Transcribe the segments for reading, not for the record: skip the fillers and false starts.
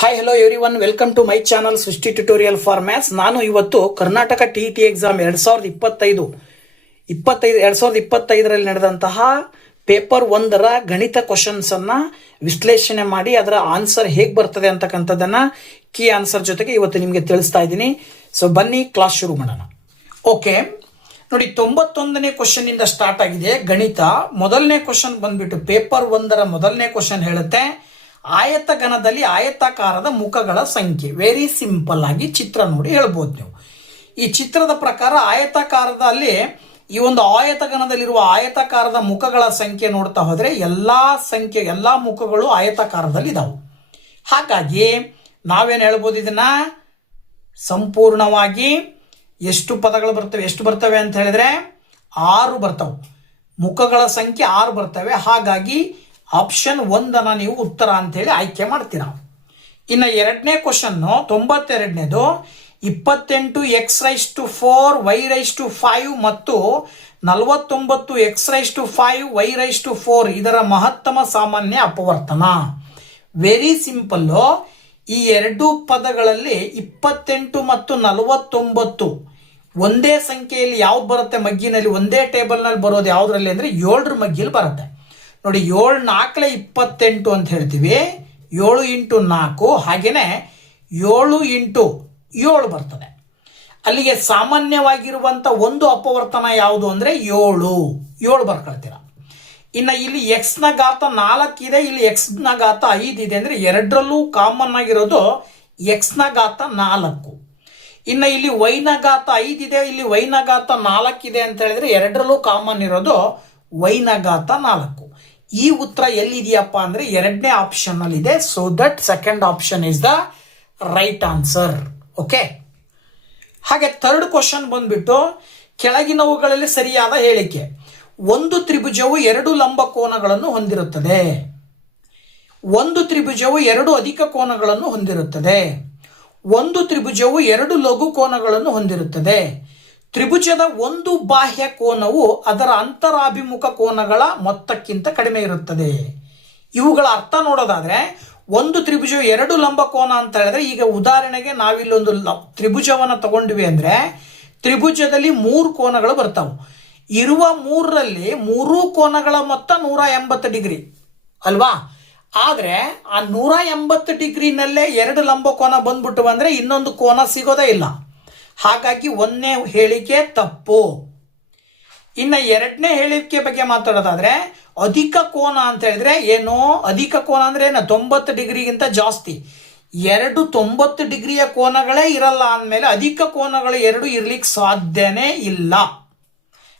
Hi hello everyone, welcome to my channel Srushti tutorial for maths. ನಾನು ಇವತ್ತು Karnataka T exam 2025ರಲ್ಲಿ ನಡೆದಂತಹ paper 1ರ ಗಣಿತ questions ಅನ್ನ ವಿಶ್ಲೇಷಣೆ ಮಾಡಿ ಅದರ ಆನ್ಸರ್ ಹೇಗೆ ಬರ್ತದೆ ಅಂತಕ್ಕಂಥದ್ದನ್ನ ಕೀ ಆನ್ಸರ್ ಜೊತೆಗೆ ಇವತ್ತು ನಿಮಗೆ ತಿಳಿಸ್ತಾ ಇದ್ದೀನಿ. ಸೊ ಬನ್ನಿ ಕ್ಲಾಸ್ ಶುರು ಮಾಡೋಣ. ಓಕೆ ನೋಡಿ, 91ನೇ ಕ್ವಶನ್ ಇಂದ ಸ್ಟಾರ್ಟ್ ಆಗಿದೆ ಗಣಿತ. ಮೊದಲನೇ ಕ್ವಶನ್ ಬಂದ್ಬಿಟ್ಟು ಪೇಪರ್ 1ರ ಮೊದಲನೇ ಕ್ವಶನ್ ಹೇಳುತ್ತೆ, ಆಯತಘನದಲ್ಲಿ ಆಯತಾಕಾರದ ಮುಖಗಳ ಸಂಖ್ಯೆ. ವೆರಿ ಸಿಂಪಲ್ ಆಗಿ ಚಿತ್ರ ನೋಡಿ ಹೇಳ್ಬೋದು ನೀವು. ಈ ಚಿತ್ರದ ಪ್ರಕಾರ ಆಯತಾಕಾರದಲ್ಲಿ ಈ ಒಂದು ಆಯತಘನದಲ್ಲಿರುವ ಆಯತಾಕಾರದ ಮುಖಗಳ ಸಂಖ್ಯೆ ನೋಡ್ತಾ ಹೋದ್ರೆ ಎಲ್ಲಾ ಮುಖಗಳು ಆಯತಾಕಾರದಲ್ಲಿ ಇದಾವೆ. ಹಾಗಾಗಿ ನಾವೇನು ಹೇಳ್ಬೋದು, ಇದನ್ನ ಸಂಪೂರ್ಣವಾಗಿ ಎಷ್ಟು ಪದಗಳು ಬರ್ತವೆ ಅಂತ ಹೇಳಿದ್ರೆ 6 ಬರ್ತವೆ. ಮುಖಗಳ ಸಂಖ್ಯೆ 6 ಬರ್ತವೆ. ಹಾಗಾಗಿ ಆಪ್ಷನ್ 1 ನೀವು ಉತ್ತರ ಅಂತ ಹೇಳಿ ಆಯ್ಕೆ ಮಾಡ್ತೀರಾ. ಇನ್ನು ಎರಡನೇ ಕ್ವಶನ್ 92ನೇದು 28x⁴y⁵ ಮತ್ತು 49x⁵y⁴ ಇದರ ಮಹತ್ತಮ ಸಾಮಾನ್ಯ ಅಪವರ್ತನ. Very simple. ಈ ಎರಡು ಪದಗಳಲ್ಲಿ 28 ಮತ್ತು 49 ಒಂದೇ ಸಂಖ್ಯೆಯಲ್ಲಿ ಯಾವ್ದು ಬರುತ್ತೆ ಮಗ್ಗಿನಲ್ಲಿ, ಒಂದೇ ಟೇಬಲ್ ನಲ್ಲಿ ಬರೋದು ಯಾವ್ದ್ರಲ್ಲಿ ಅಂದ್ರೆ 7ರ ಮಗ್ಗಿಲಿ ಬರುತ್ತೆ ನೋಡಿ. 7 4 28 ಅಂತ ಹೇಳ್ತೀವಿ. 7 × 4 ಹಾಗೇನೆ 7 × 7 ಬರ್ತದೆ. ಅಲ್ಲಿಗೆ ಸಾಮಾನ್ಯವಾಗಿರುವಂತ ಒಂದು ಅಪವರ್ತನ ಯಾವುದು ಅಂದ್ರೆ 7 ಬರ್ಕೊಳ್ತೀರ. ಇನ್ನು ಇಲ್ಲಿ x ನ ಘಾತ 4 ಇದೆ, ಇಲ್ಲಿ x ನ ಘಾತ 5 ಇದೆ ಅಂದ್ರೆ ಎರಡರಲ್ಲೂ ಕಾಮನ್ ಆಗಿರೋದು x ನ ಘಾತ 4. ಇನ್ನು ಇಲ್ಲಿ y ನ ಘಾತ 5 ಇದೆ, ಇಲ್ಲಿ y ನ ಘಾತ 4 ಇದೆ ಅಂತ ಹೇಳಿದ್ರೆ ಎರಡರಲ್ಲೂ ಕಾಮನ್ ಇರೋದು y ನ ಘಾತ 4. ಈ ಉತ್ತರ ಎಲ್ಲಿದೆಯಪ್ಪ ಅಂದ್ರೆ ಎರಡನೇ ಆಪ್ಷನ್ ಅಲ್ಲಿ ಇದೆ. So that second option is the right answer. Okay, ಹಾಗೆ ಥರ್ಡ್ ಕ್ವಶನ್ ಬಂದ್ಬಿಟ್ಟು ಕೆಳಗಿನವುಗಳಲ್ಲಿ ಸರಿಯಾದ ಹೇಳಿಕೆ. ಒಂದು ತ್ರಿಭುಜವು 2 ಲಂಬ ಕೋನಗಳನ್ನು ಹೊಂದಿರುತ್ತದೆ. ಒಂದು ತ್ರಿಭುಜವು 2 ಅಧಿಕ ಕೋನಗಳನ್ನು ಹೊಂದಿರುತ್ತದೆ. ಒಂದು ತ್ರಿಭುಜವು 2 ಲಘು ಕೋನಗಳನ್ನು ಹೊಂದಿರುತ್ತದೆ. ತ್ರಿಭುಜದ ಒಂದು ಬಾಹ್ಯ ಕೋನವು ಅದರ ಅಂತರಾಭಿಮುಖ ಕೋನಗಳ ಮೊತ್ತಕ್ಕಿಂತ ಕಡಿಮೆ ಇರುತ್ತದೆ. ಇವುಗಳ ಅರ್ಥ ನೋಡೋದಾದ್ರೆ, ಒಂದು ತ್ರಿಭುಜವು 2 ಲಂಬ ಕೋನ ಅಂತ ಹೇಳಿದ್ರೆ, ಈಗ ಉದಾಹರಣೆಗೆ ನಾವಿಲ್ಲೊಂದು ತ್ರಿಭುಜವನ್ನ ತಗೊಂಡ್ವಿ ಅಂದ್ರೆ ತ್ರಿಭುಜದಲ್ಲಿ 3 ಕೋನಗಳು ಬರ್ತಾವೆ. ಇರುವ 3ರಲ್ಲಿ 3 ಕೋನಗಳ ಮೊತ್ತ 180 ಡಿಗ್ರಿ ಅಲ್ವಾ. ಆದ್ರೆ ಆ 180 ಡಿಗ್ರಿನಲ್ಲೇ 2 ಲಂಬ ಕೋನ ಬಂದ್ಬಿಟ್ಟು ಬಂದ್ರೆ ಇನ್ನೊಂದು ಕೋನ ಸಿಗೋದೇ ಇಲ್ಲ. ಹಾಗಾಗಿ 1ನೇ ಹೇಳಿಕೆ ತಪ್ಪು. ಇನ್ನು 2ನೇ ಹೇಳಿಕೆ ಬಗ್ಗೆ ಮಾತಾಡೋದಾದ್ರೆ, ಅಧಿಕ ಕೋನ ಅಂತ ಹೇಳಿದ್ರೆ ಏನು, ಅಧಿಕ ಕೋನ ಅಂದ್ರೆ ಏನು, 90 ಡಿಗ್ರಿಗಿಂತ ಜಾಸ್ತಿ. 2 90 ಡಿಗ್ರಿಯ ಕೋನಗಳೇ ಇರಲ್ಲ ಅಂದಮೇಲೆ ಅಧಿಕ ಕೋನಗಳು 2 ಇರ್ಲಿಕ್ಕೆ ಸಾಧ್ಯನೇ ಇಲ್ಲ.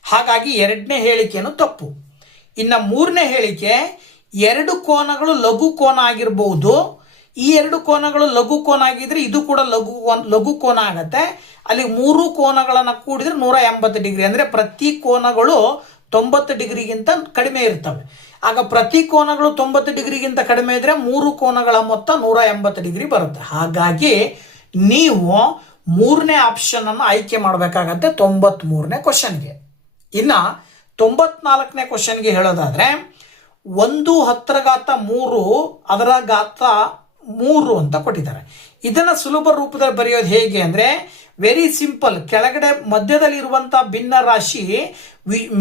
ಹಾಗಾಗಿ 2ನೇ ಹೇಳಿಕೆನು ತಪ್ಪು. ಇನ್ನು 3ನೇ ಹೇಳಿಕೆ, 2 ಕೋನಗಳು ಲಘು ಕೋನ ಆಗಿರಬಹುದು. ಈ 2 ಕೋನಗಳು ಲಘು ಕೋನ ಆಗಿದ್ರೆ ಇದು ಕೂಡ ಲಘು ಕೋನ ಆಗತ್ತೆ. ಅಲ್ಲಿ 3 ಕೋನಗಳನ್ನ ಕೂಡಿದ್ರೆ 180 ಡಿಗ್ರಿ, ಅಂದ್ರೆ ಪ್ರತಿ ಕೋನಗಳು 90 ಡಿಗ್ರಿಗಿಂತ ಕಡಿಮೆ ಇರ್ತವೆ. ಆಗ ಪ್ರತಿ ಕೋನಗಳು 90 ಡಿಗ್ರಿಗಿಂತ ಕಡಿಮೆ ಇದ್ರೆ 3 ಕೋನಗಳ ಮೊತ್ತ 180 ಡಿಗ್ರಿ ಬರುತ್ತೆ. ಹಾಗಾಗಿ ನೀವು 3ನೇ ಆಪ್ಷನ್ ಅನ್ನು ಆಯ್ಕೆ ಮಾಡಬೇಕಾಗತ್ತೆ 93ನೇ ಕ್ವಶನ್ಗೆ. ಇನ್ನ 94ನೇ ಕ್ವಶನ್ಗೆ ಹೇಳೋದಾದ್ರೆ, 1 10⁻³ ಅದರ ಘಾತ 3 ಅಂತ ಕೊಟ್ಟಿದ್ದಾರೆ. ಇದನ್ನ ಸುಲಭ ರೂಪದಲ್ಲಿ ಬರೆಯೋದು ಹೇಗೆ ಅಂದ್ರೆ, ವೆರಿ ಸಿಂಪಲ್. ಕೆಳಗಡೆ ಮಧ್ಯದಲ್ಲಿ ಇರುವಂತಹ ಭಿನ್ನ ರಾಶಿ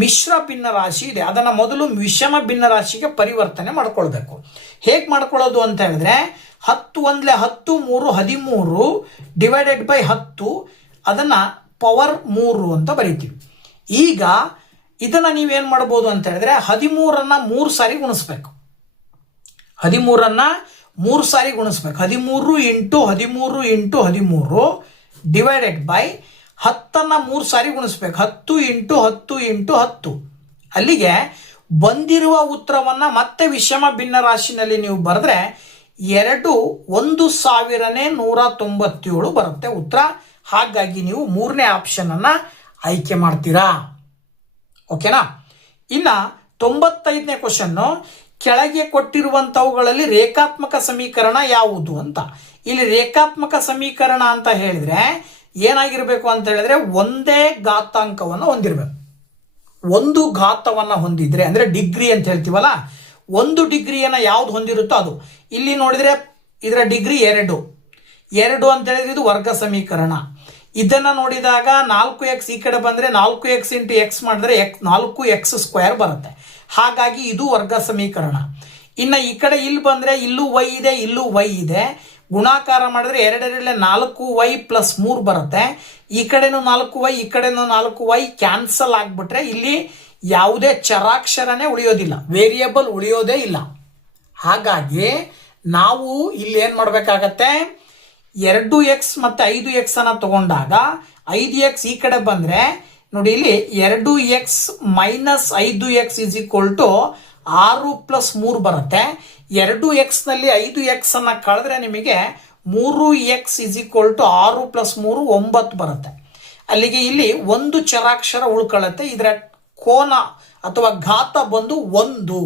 ಮಿಶ್ರ ಭಿನ್ನ ರಾಶಿ ಇದೆ, ಅದನ್ನ ಮೊದಲು ವಿಷಮ ಭಿನ್ನ ರಾಶಿಗೆ ಪರಿವರ್ತನೆ ಮಾಡ್ಕೊಳ್ಬೇಕು. ಹೇಗೆ ಮಾಡ್ಕೊಳ್ಳೋದು ಅಂತ ಹೇಳಿದ್ರೆ, 10 1 10 3 13 ಡಿವೈಡೆಡ್ ಬೈ 10 ಅದನ್ನ ಪವರ್ 3 ಅಂತ ಬರೀತೀವಿ. ಈಗ ಇದನ್ನ ನೀವೇನ್ ಮಾಡ್ಬೋದು ಅಂತ ಹೇಳಿದ್ರೆ, 13ಅನ್ನ 3 ಸಾರಿ ಗುಣಿಸ್ಬೇಕು. 13ಅನ್ನ 3 ಸಾರಿ ಗುಣಿಸ್ಬೇಕು. 13 × 13 × 13 ಡಿವೈಡೆಡ್ ಬೈ 10ಅನ್ನ 3 ಸಾರಿ ಗುಣಿಸ್ಬೇಕು. 10 × 10 × 10. ಅಲ್ಲಿಗೆ ಬಂದಿರುವ ಉತ್ತರವನ್ನ ಮತ್ತೆ ವಿಷಮ ಭಿನ್ನ ರಾಶಿನಲ್ಲಿ ನೀವು ಬರೆದ್ರೆ 1,197 ಬರುತ್ತೆ ಉತ್ತರ. ಹಾಗಾಗಿ ನೀವು 3ನೇ ಆಪ್ಷನ್ ಅನ್ನ ಆಯ್ಕೆ ಮಾಡ್ತೀರಾ. ಓಕೆನಾ. ಇನ್ನ 95ನೇ ಕ್ವಶನ್, ಕೆಳಗೆ ಕೊಟ್ಟಿರುವಂತವುಗಳಲ್ಲಿ ರೇಖಾತ್ಮಕ ಸಮೀಕರಣ ಯಾವುದು ಅಂತ. ಇಲ್ಲಿ ರೇಖಾತ್ಮಕ ಸಮೀಕರಣ ಅಂತ ಹೇಳಿದ್ರೆ ಏನಾಗಿರ್ಬೇಕು ಅಂತ ಹೇಳಿದ್ರೆ, ಒಂದೇ ಘಾತಾಂಕವನ್ನು ಹೊಂದಿರಬೇಕು. ಒಂದು ಘಾತವನ್ನ ಹೊಂದಿದ್ರೆ ಅಂದ್ರೆ ಡಿಗ್ರಿ ಅಂತ ಹೇಳ್ತೀವಲ್ಲ, 1 ಡಿಗ್ರಿಯನ್ನ ಯಾವ್ದು ಹೊಂದಿರುತ್ತೋ ಅದು. ಇಲ್ಲಿ ನೋಡಿದ್ರೆ ಇದರ ಡಿಗ್ರಿ 2 ಅಂತ ಹೇಳಿದ್ರೆ ಇದು ವರ್ಗ ಸಮೀಕರಣ. ಇದನ್ನ ನೋಡಿದಾಗ 4x ಈ ಕಡೆ ಬಂದ್ರೆ 4x ಇಂಟು ಎಕ್ಸ್ ಮಾಡಿದ್ರೆ 4x² ಬರುತ್ತೆ. ಹಾಗಾಗಿ ಇದು ವರ್ಗ ಸಮೀಕರಣ. ಇನ್ನ ಈ ಕಡೆ ಇಲ್ಲಿ ಬಂದ್ರೆ ಇಲ್ಲೂ y ಇದೆ, ಇಲ್ಲೂ y ಇದೆ. ಗುಣಾಕಾರ ಮಾಡಿದ್ರೆ 2 4y ಪ್ಲಸ್ 3 ಬರುತ್ತೆ. ಈ ಕಡೆನೂ 4y, ಈ ಕಡೆನೂ 4y ಕ್ಯಾನ್ಸಲ್ ಆಗ್ಬಿಟ್ರೆ ಇಲ್ಲಿ ಯಾವುದೇ ಚರಾಕ್ಷರನೇ ಉಳಿಯೋದಿಲ್ಲ, ವೇರಿಯಬಲ್ ಉಳಿಯೋದೇ ಇಲ್ಲ. ಹಾಗಾಗಿ ನಾವು ಇಲ್ಲಿ ಏನ್ ಮಾಡ್ಬೇಕಾಗತ್ತೆ, 2x ಮತ್ತೆ 5x ಅನ್ನ ತಗೊಂಡಾಗ 5x ಈ ಕಡೆ ಬಂದ್ರೆ ನೋಡಿ ಇಲ್ಲಿ 2x minus 5x is equal to 6 plus 3 ಬರುತ್ತೆ. 2x ನಲ್ಲಿ 5x ಅನ್ನ ಕಳೆದ್ರೆ ನಿಮಗೆ 3x is equal to 6 plus 3 9 ಬರುತ್ತೆ. ಅಲ್ಲಿಗೆ ಇಲ್ಲಿ ಒಂದು ಚರಾಕ್ಷರ ಉಳ್ಕೊಳ್ಳುತ್ತೆ. ಇದರ ಕೋನ ಅಥವಾ ಘಾತ ಬಂದು 1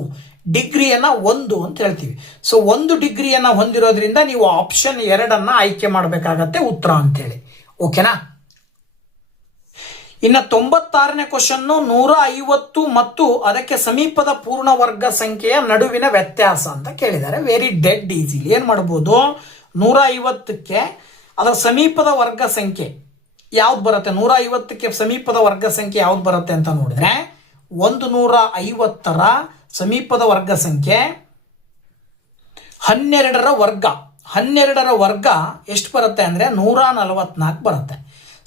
ಡಿಗ್ರಿಯನ್ನ 1 ಅಂತ ಹೇಳ್ತೀವಿ. ಸೊ 1 ಡಿಗ್ರಿಯನ್ನ ಹೊಂದಿರೋದ್ರಿಂದ ನೀವು ಆಪ್ಷನ್ 2 ಆಯ್ಕೆ ಮಾಡಬೇಕಾಗತ್ತೆ ಉತ್ತರ ಅಂತೇಳಿ. ಓಕೆನಾ? ಇನ್ನು 96ನೇ ಕ್ವಶನ್, 150 ಮತ್ತು ಅದಕ್ಕೆ ಸಮೀಪದ ಪೂರ್ಣ ವರ್ಗ ಸಂಖ್ಯೆಯ ನಡುವಿನ ವ್ಯತ್ಯಾಸ ಅಂತ ಕೇಳಿದ್ದಾರೆ. ವೆರಿ ಡೆಡ್ ಈಸಿಲಿ ಏನ್ ಮಾಡಬಹುದು, 150ಕ್ಕೆ ಅದರ ಸಮೀಪದ ವರ್ಗ ಸಂಖ್ಯೆ ಯಾವ್ದು ಬರುತ್ತೆ, 150ಕ್ಕೆ ಸಮೀಪದ ವರ್ಗ ಸಂಖ್ಯೆ ಯಾವ್ದು ಬರುತ್ತೆ ಅಂತ ನೋಡಿದ್ರೆ 150ರ ಸಮೀಪದ ವರ್ಗ ಸಂಖ್ಯೆ 12ರ ವರ್ಗ. 12ರ ವರ್ಗ ಎಷ್ಟು ಬರುತ್ತೆ ಅಂದ್ರೆ 144 ಬರುತ್ತೆ.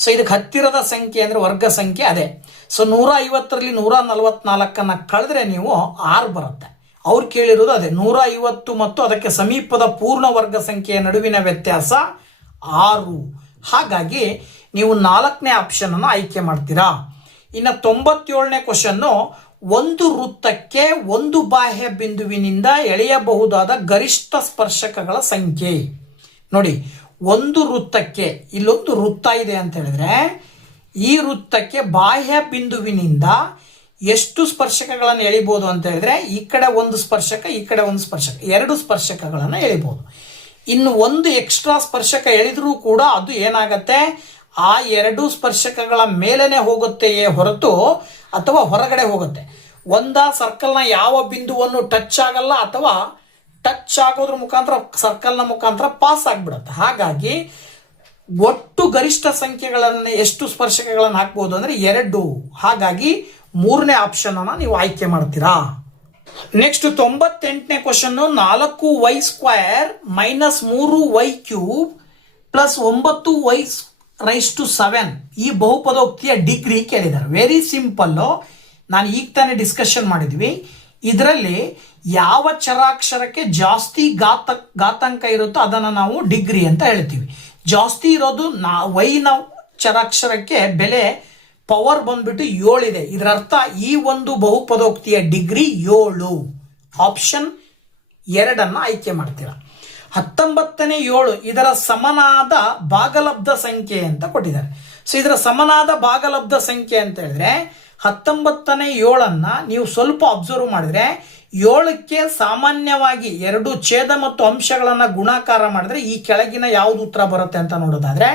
ಸೊ ಇದಕ್ಕೆ ಹತ್ತಿರದ ಸಂಖ್ಯೆ ಅಂದ್ರೆ ವರ್ಗ ಸಂಖ್ಯೆ ಅದೇ. ಸೊ 150ರಲ್ಲಿ 144 ಕಳೆದ್ರೆ ನೀವು 6 ಬರುತ್ತೆ. ಅವ್ರು ಕೇಳಿರೋದು ಅದೇ, 150 ಮತ್ತು ಅದಕ್ಕೆ ಸಮೀಪದ ಪೂರ್ಣ ವರ್ಗ ಸಂಖ್ಯೆಯ ನಡುವಿನ ವ್ಯತ್ಯಾಸ 6. ಹಾಗಾಗಿ ನೀವು 4ನೇ ಆಪ್ಷನ್ ಅನ್ನು ಆಯ್ಕೆ ಮಾಡ್ತೀರಾ. ಇನ್ನು 97ನೇ ಕ್ವಶನ್ನು, ಒಂದು ವೃತ್ತಕ್ಕೆ ಒಂದು ಬಾಹ್ಯ ಬಿಂದುವಿನಿಂದ ಎಳೆಯಬಹುದಾದ ಗರಿಷ್ಠ ಸ್ಪರ್ಶಕಗಳ ಸಂಖ್ಯೆ. ನೋಡಿ, ಒಂದು ವೃತ್ತಕ್ಕೆ, ಇಲ್ಲೊಂದು ವೃತ್ತ ಇದೆ ಅಂತ ಹೇಳಿದ್ರೆ ಈ ವೃತ್ತಕ್ಕೆ ಬಾಹ್ಯ ಬಿಂದುವಿನಿಂದ ಎಷ್ಟು ಸ್ಪರ್ಶಕಗಳನ್ನು ಎಳಿಬಹುದು ಅಂತ ಹೇಳಿದ್ರೆ ಈ ಕಡೆ ಒಂದು ಸ್ಪರ್ಶಕ, ಈ ಕಡೆ ಒಂದು ಸ್ಪರ್ಶಕ, 2 ಸ್ಪರ್ಶಕಗಳನ್ನು ಎಳಿಬಹುದು. ಇನ್ನು ಒಂದು ಎಕ್ಸ್ಟ್ರಾ ಸ್ಪರ್ಶಕ ಎಳೆದ್ರೂ ಕೂಡ ಅದು ಏನಾಗತ್ತೆ, ಆ 2 ಸ್ಪರ್ಶಕಗಳ ಮೇಲೇನೆ ಹೋಗುತ್ತೆಯೇ ಹೊರತು ಅಥವಾ ಹೊರಗಡೆ ಹೋಗುತ್ತೆ. ಒಂದ ಸರ್ಕಲ್ನ ಯಾವ ಬಿಂದುವನ್ನು ಟಚ್ ಆಗಲ್ಲ ಅಥವಾ ಟಚ್ ಆಗೋದ್ರ ಮುಖಾಂತರ ಸರ್ಕಲ್ನ ಮುಖಾಂತರ ಪಾಸ್ ಆಗ್ಬಿಡುತ್ತೆ. ಹಾಗಾಗಿ ಒಟ್ಟು ಗರಿಷ್ಠ ಸಂಖ್ಯೆಗಳನ್ನು ಎಷ್ಟು ಸ್ಪರ್ಶಕಗಳನ್ನು ಹಾಕ್ಬಹುದು ಅಂದ್ರೆ 2. ಹಾಗಾಗಿ 3ನೇ ಆಪ್ಷನ್ ಅನ್ನ ನೀವು ಆಯ್ಕೆ ಮಾಡ್ತೀರಾ. ನೆಕ್ಸ್ಟ್ 98ನೇ question, 4y² minus 3y³ plus 9y⁻7 ಈ ಬಹುಪದೋಕ್ತಿಯ ಡಿಗ್ರಿ ಕೇಳಿದ್ದಾರೆ. Very simple. ನಾನು ಈಗ ತಾನೇ ಡಿಸ್ಕಷನ್ ಮಾಡಿದ್ವಿ. ಇದರಲ್ಲಿ ಯಾವ ಚರಾಕ್ಷರಕ್ಕೆ ಜಾಸ್ತಿ ಘಾತಾಂಕ ಇರುತ್ತೋ ಅದನ್ನು ನಾವು ಡಿಗ್ರಿ ಅಂತ ಹೇಳ್ತೀವಿ. ಜಾಸ್ತಿ ಇರೋದು ವೈನ ಚರಾಕ್ಷರಕ್ಕೆ ಬೆಲೆ ಪವರ್ ಬಂದ್ಬಿಟ್ಟು 7 ಇದೆ. ಇದರ ಅರ್ಥ ಈ ಒಂದು ಬಹುಪದೋಕ್ತಿಯ ಡಿಗ್ರಿ 7. ಆಪ್ಷನ್ 2 ಆಯ್ಕೆ ಮಾಡ್ತೀರಾ. 19ನೇ 7 ಇದರ ಸಮನಾದ ಭಾಗಲಬ್ಧ ಸಂಖ್ಯೆ ಅಂತ ಕೊಟ್ಟಿದ್ದಾರೆ. ಸೊ ಇದರ ಸಮನಾದ ಭಾಗಲಬ್ಧ ಸಂಖ್ಯೆ ಅಂತ ಹೇಳಿದ್ರೆ 19ನೇ 7 ನೀವು ಸ್ವಲ್ಪ ಅಬ್ಸರ್ವ್ ಮಾಡಿದ್ರೆ 7ಕ್ಕೆ ಸಾಮಾನ್ಯವಾಗಿ 2 ಛೇದ ಮತ್ತು ಅಂಶಗಳನ್ನ ಗುಣಾಕಾರ ಮಾಡಿದ್ರೆ ಈ ಕೆಳಗಿನ ಯಾವ್ದು ಉತ್ತರ ಬರುತ್ತೆ ಅಂತ ನೋಡೋದಾದ್ರೆ